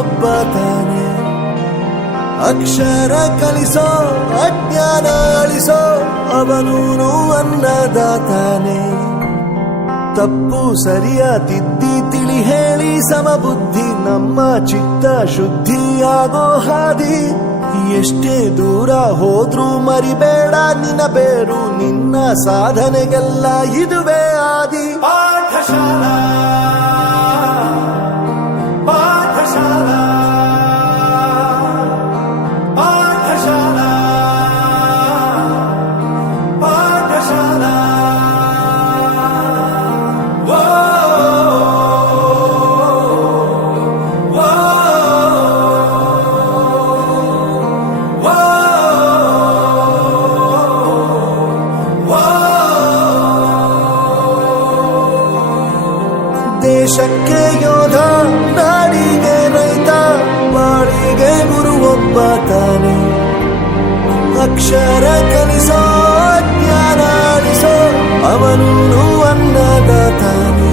ಒಬ್ಬ ತಾನೆ. ಅಕ್ಷರ ಕಲಿಸೋ ಅಜ್ಞಾನ ಅಳಿಸೋ ಅವನೂನು ಅನ್ನದಾತಾನೆ. ತಪ್ಪು ಸರಿಯ ತಿದ್ದಿ ತಿಳಿ ಹೇಳಿ ಸಮಬುದ್ಧಿ ನಮ್ಮ ಚಿತ್ತ ಶುದ್ಧಿಯಾಗೋ ಹಾದಿ. ಎಷ್ಟೇ ದೂರ ಹೋದ್ರೂ ಮರಿಬೇಡ ನಿನ್ನ ಬೇರು, ನಿನ್ನ ಸಾಧನೆಗೆಲ್ಲ ಇದುವೇ ಆದಿ. ಪಾಠಶಾಲಾ ಪಾಠಶಾಲಾ ಪಾಠಶಾಲಾ ಪಾಠಶಾಲಾ. ದೇಶಕ್ಕೆ ಯೋಧ, ನಾಡಿಗೆ ರೈತ, ಬಾಳಿಗೆ ಗುರು ಒಬ್ಬ ತಾನೆ. ಅಕ್ಷರ ಕಲಿಸೋ ಜ್ಞಾನ ಅಳಿಸೋ ಅವನೂನು ಅನ್ನದಾತಾನೆ.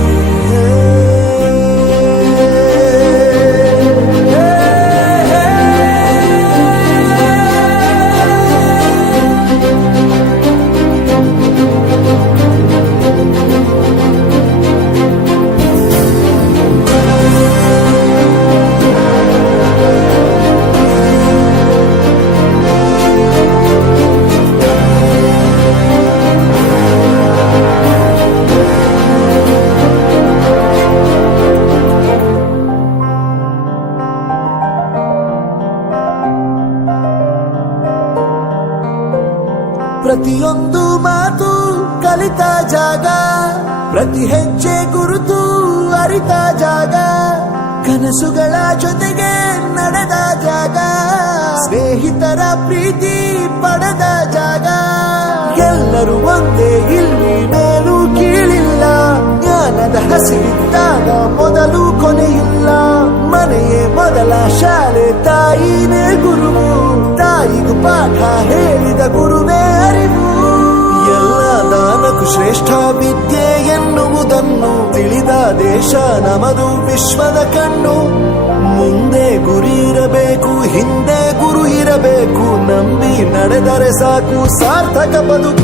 ಪ್ರತಿಯೊಂದು ಮಾತು ಕಲಿತ ಜಾಗ, ಪ್ರತಿ ಹೆಜ್ಜೆ ಗುರುತು ಅರಿತ ಜಾಗ, ಕನಸುಗಳ ಜೊತೆಗೆ ನಡೆದ ಜಾಗ, ಸ್ನೇಹಿತರ ಪ್ರೀತಿ ಪಡೆದ ಜಾಗ. ಎಲ್ಲರೂ ಒಂದೇ, ಇಲ್ಲಿ ಮೇಲೂ ಕೀಳಿಲ್ಲ, ಜ್ಞಾನದ ಹಸಿವಿದ್ದಾಗ ಮೊದಲು ಕೊನೆಯಿಲ್ಲ. ಮನೆಯೇ ಮೊದಲ ಶಾಲೆ, ತಾಯಿನೇ ಗುರುವು, ತಾಯಿಗೂ ಪಾಠ ಹೇಳಿದ ಗುರುವೇ ಅರಿವು. ಎಲ್ಲ ದಾನಕ್ಕೂ ಶ್ರೇಷ್ಠ ವಿದ್ಯೆ ಎನ್ನುವುದನ್ನು ತಿಳಿದ ದೇಶ ನಮದು, ವಿಶ್ವದ ಕಣ್ಣು. ಮುಂದೆ ಗುರಿ ಇರಬೇಕು, ಹಿಂದೆ ಗುರು ಇರಬೇಕು, ನಂಬಿ ನಡೆದರೆ ಸಾಕು ಸಾರ್ಥಕ ಬದುಕು.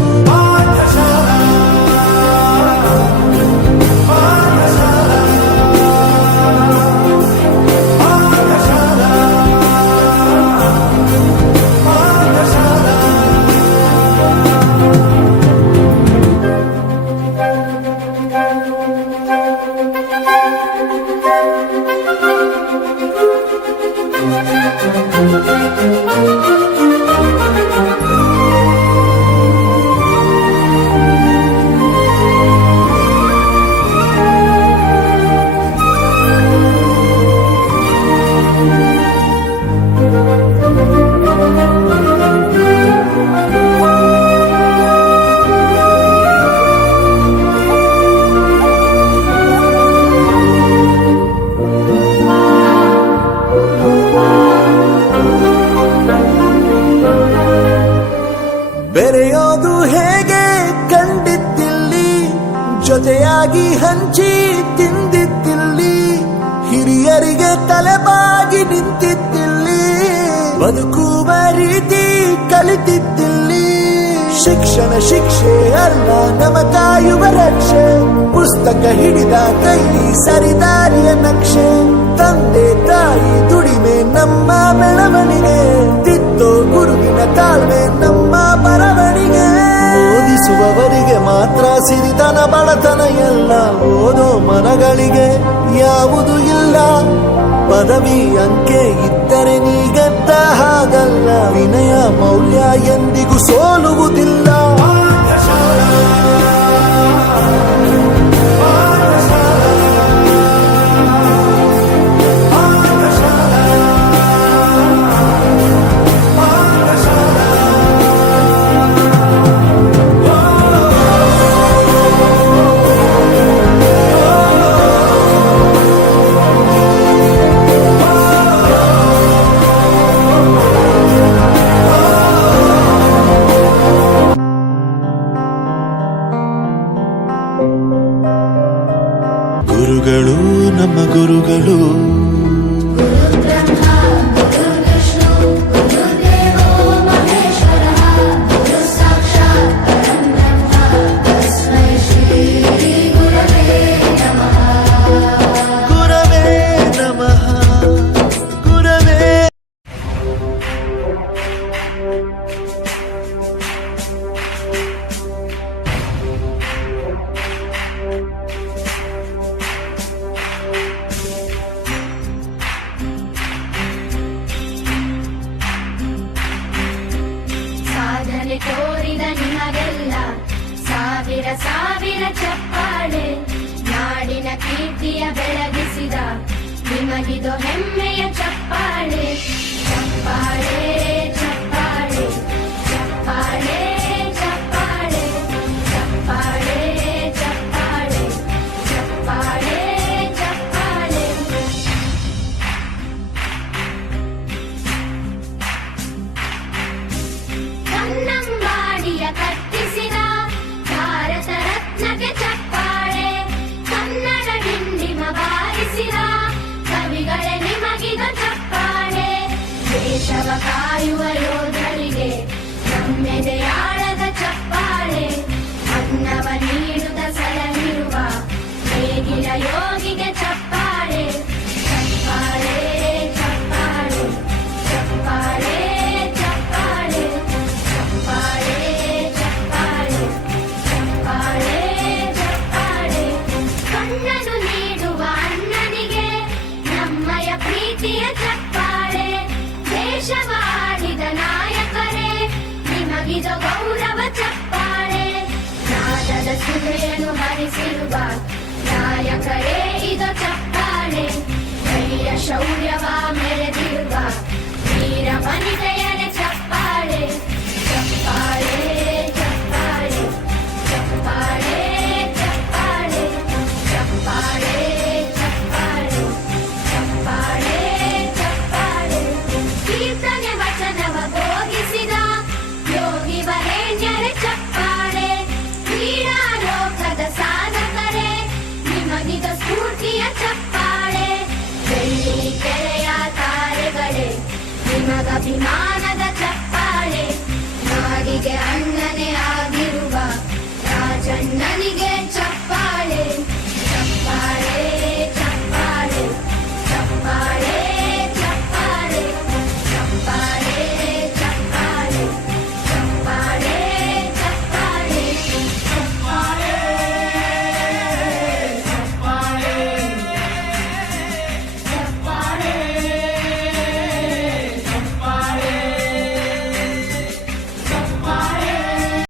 ಬೆರೆಯೋದು ಹೇಗೆ ಕಂಡಿದ್ದಿಲ್ಲಿ, ಜೊತೆಯಾಗಿ ಹಂಚಿ ತಿಂದಿದ್ದಿಲ್ಲಿ, ಹಿರಿಯರಿಗೆ ತಲೆಬಾಗಿ ನಿಂತಿದ್ದಿಲ್ಲಿ, ಬದುಕುವ ರೀತಿ ಕಲಿತಿದ್ದಿಲ್ಲಿ. ಶಿಕ್ಷಣ ಶಿಕ್ಷೆ ಅಲ್ಲ ನಮ ಕಾಯುವ ರಕ್ಷೆ, ಪುಸ್ತಕ ಹಿಡಿದ ಕೈ ಸರಿದಾರಿಯ ನಕ್ಷೆ. ತಂದೆ ತಾಯಿ ದುಡಿಮೆ ನಮ್ಮ ಬೆಳವಣಿಗೆ, ತಿದ್ದೋ ಗುರುವಿನ ತಾಳ್ಮೆ ನಮ್ಮ ಬರವಣಿಗೆ. ಓದಿಸುವವರಿಗೆ ಮಾತ್ರ ಸಿರಿತನ ಬಡತನ ಎಲ್ಲ, ಓದೋ ಮನಗಳಿಗೆ ಯಾವುದು ಇಲ್ಲ. ಪದವಿ ಅಂಕೆ ಇದ್ದರೆ ನೀಗೆದ್ದ ಹಾಗಲ್ಲ, ವಿನಯ ಮೌಲ್ಯ ಎಂದಿಗೂ ಸೋಲುವುದಿಲ್ಲ. ಗುರುಗಳು ನಮ್ಮ ಗುರುಗಳು. ನಿಮಗಿದು ಹೆಮ್ಮೆಯ ಚಪ್ಪಾಳೆ ಚಪ್ಪಾಳೆ ಚಪ್ಪಾಳೆ ಚಪ್ಪಾಳೆ ಚಪ್ಪಾಳೆ ಚಪ್ಪಾಳೆ ಚಪ್ಪಾಳೆ ಚಪ್ಪಾಳೆ ಚಪ್ಪಾಳೆ ಕನ್ನಂಬಾಡಿಯ ಕಟ್ಟಿಸಿದ ಭಾರತ ರತ್ನಕ್ಕೆ ಚಪ್ಪಾಳೆ ಕನ್ನಡ ಡಿಂಡಿಮ ಬಾರಿಸಿದ ಕವಿಗಳೇ ನಿಮಗಿದ ಚಪ್ಪಾಳೆ ದೇಶವ ಕಾಯುವ ಯೋಧರಿಗೆ ನಮ್ಮೆದೆಯಾಳದ ಚಪ್ಪಾಳೆ ಅನ್ನವ ನೀಡುತ್ತ ಸಲಹಿರುವ ನೇಗಿಲ ಯೋಗಿಗೆ ಚಪ್ಪಾಳೆ ಚಪ್ಪಾಳೆ ಚಪ್ಪಾಳೆ ಚಪ್ಪಾಳೆ ಚಪ್ಪಾಳೆ ಚಪ್ಪಾಳೆ ಚಪ್ಪಾಳೆ ಚಪ್ಪಾಳೆ ಚಪ್ಪಾಳೆ ಕಣ್ಣನು ನೀಡುವ ಅಣ್ಣನಿಗೆ ನಮ್ಮಯ ಪ್ರೀತಿಯ ಚಪ್ಪಾಳೆ ದೇಶವಾಡಿದ ನಾಯಕರೇ ನಿಮಗಿದು ಗೌರವ ಚಪ್ಪಾಳೆ ನಾದದ ಸುಧೆಯನ್ನು ಹರಿಸಿರುವ ನಾಯಕರೇ ಇದು ಚಪ್ಪಾಳೆ ಧೈರ್ಯ ಶೌರ್ಯವ ಮೆರೆದಿರುವ ವೀರ ವನಿತೆಯರೇ ಚಪ್ಪಾಳೆ ಚಪ್ಪಾಳೆ ಚಪ್ಪಾಳೆ ಚಪ್ಪಾಳೆ ಚಪ್ಪಾಳೆ ಚಪ್ಪಾಳೆ ಚಪ್ಪಾಳೆ ಚಪ್ಪಾಳೆ ಚಪ್ಪಾಳೆ ಕೀರ್ತನೆ ವಚನವ ಬೋಧಿಸಿದ ಯೋಗಿ ವರೇಣ್ಯರೇ ಚಪ್ಪಾಳೆ ಕ್ರೀಡಾ ಲೋಕದ ಸಾಧಕರೇ ನಿಮಗಿದ ಸ್ಫೂರ್ತಿಯ ಚಪ್ಪಾಳೆ ಬೆಳ್ಳಿ ಕೆರೆಯ ತಾರೆಗಳೇ ನಿಮಗಭಿಮಾನ